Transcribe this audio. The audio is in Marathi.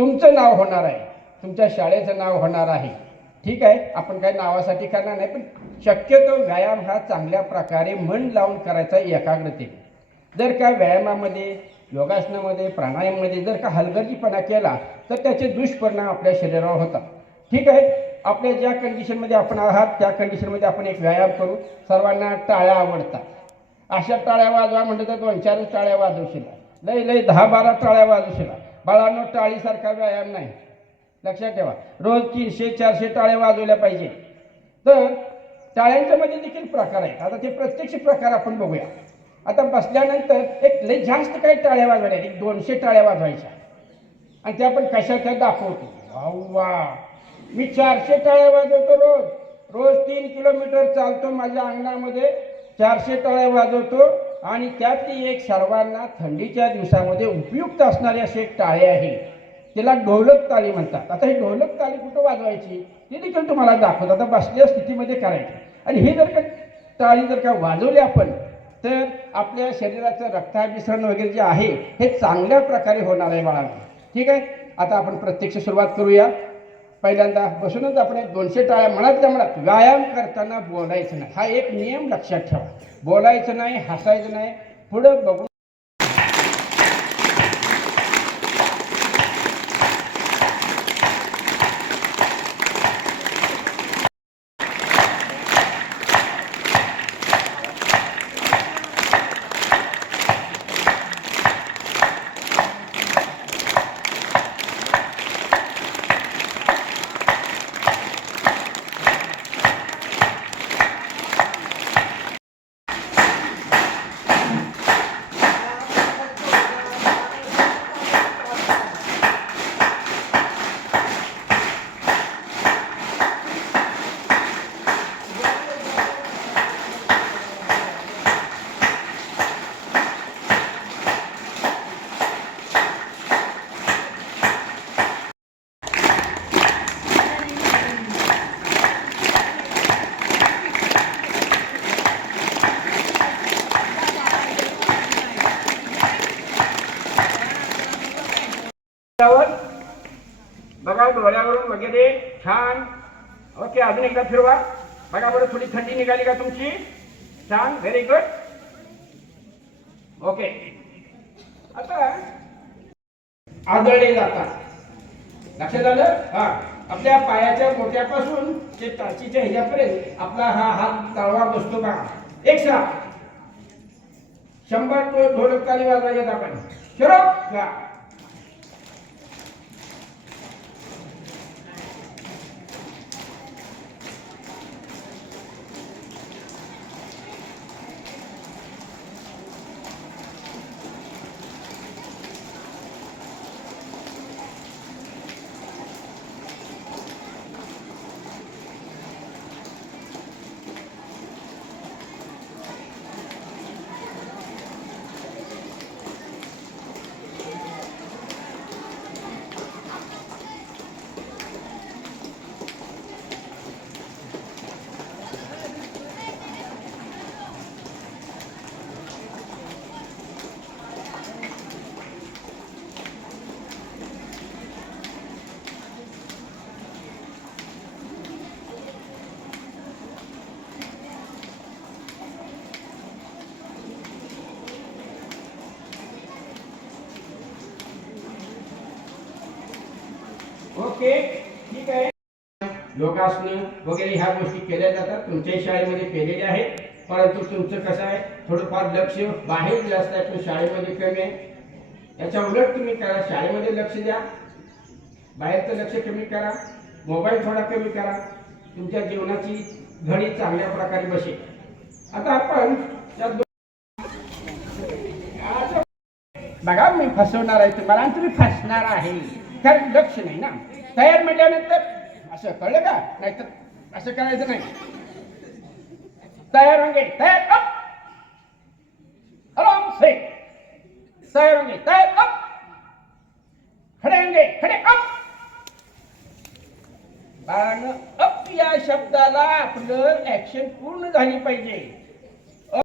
तुमचं नाव होणार आहे. तुमच्या शाळेचं नाव होणार आहे. ठीक आहे? आपण काही नावासाठी करणार नाही पण शक्यतो व्यायाम हा चांगल्या प्रकारे मन लावून करायचा एकाग्रतेने जर का व्यायामामध्ये योगासनामध्ये प्राणायाममध्ये जर का हलगर्जीपणा केला तर त्याचे दुष्परिणाम आपल्या शरीरावर होतात. ठीक आहे? आपल्या ज्या कंडिशनमध्ये आपण आहात त्या कंडिशनमध्ये आपण एक व्यायाम करू. सर्वांना टाळ्या आवडतात. अशा टाळ्या वाजवा म्हणलं तर दोन चारच टाळ्या वाजवशीला. लय लय दहा बारा टाळ्या वाजवशीला. बाळांनो टाळीसारखा व्यायाम नाही. लक्षात ठेवा. रोज तीनशे चारशे टाळ्या वाजवल्या पाहिजे. तर टाळ्यांच्यामध्ये देखील प्रकार आहेत. आता ते प्रत्यक्ष प्रकार आपण बघूया. आता बसल्यानंतर एक लय जास्त काही टाळ्या वाजवल्या एक दोनशे टाळ्या वाजवायच्या. आणि ते आपण कशाच्या दाखवतो? वा मी चारशे टाळ्या वाजवतो रोज. रोज तीन किलोमीटर चालतो माझ्या अंगणामध्ये. चारशे टाळ्या वाजवतो. आणि त्यातली एक सर्वांना थंडीच्या दिवसामध्ये उपयुक्त असणारी अशी एक टाळी आहे. तिला ढोलक ताळी म्हणतात. आता ही ढोलक ताळी कुठं वाजवायची? ते देखील तुम्हाला दाखवत. आता बसल्या स्थितीमध्ये करायची. आणि ही जर का टाळी जर का वाजवली आपण तर आपल्या शरीराचं रक्ताभिसरण वगैरे जे आहे हे चांगल्या प्रकारे होणार आहे बाळांना. ठीक आहे? आता आपण प्रत्यक्ष सुरुवात करूया. पहिल्यांदा बसूनच आपण दोनशे टाळ्या मनातल्या मनात व्यायाम करताना बोलायचं नाही. हा एक नियम लक्षात ठेवा. बोलायचं नाही हसायचं नाही. पुढं बघून बघा डोळ्यावरून वगैरे छान. ओके अजून एकदा फिरवा. बघा बरं थोडी थंडी निघाली का तुमची? छान व्हेरी गुड ओके. आता आदळले जातात. लक्षात आलं? हा. आपल्या पायाच्या मोठ्यापासून ते टाचीच्या ह्याच्यापर्यंत आपला हा हात तळवा बसतो का? एक साथ शंभर ढोलक ताली वाजवायच्यात आपण. शिरो ओके ठीक आहे. योगासनं वगैरे ह्या गोष्टी केल्या जातात तुमच्याही शाळेमध्ये केलेल्या आहेत. परंतु तुमचं कसं आहे थोडंफार लक्ष बाहेर जास्त आहे पण शाळेमध्ये कमी आहे. याच्या उलट तुम्ही करा शाळेमध्ये लक्ष द्या. बाहेरचं लक्ष कमी करा मोबाईल थोडा कमी करा. तुमच्या जीवनाची घडी चांगल्या प्रकारे बसेल. आता आपण त्या बघा. मी फसवणार आहे तुम्हाला आणि तुम्ही फसणार आहे. तर लक्ष नाही ना. तयार म्हटल्यानंतर असं कळलं का? नाहीतर असं करायचं नाही. तयार होंगे तयार अप. आराम से. तयार होंगे तयार अप. खडे होंगे खडे अप. बाळानं अप या शब्दाला आपलं ऍक्शन पूर्ण झाली पाहिजे.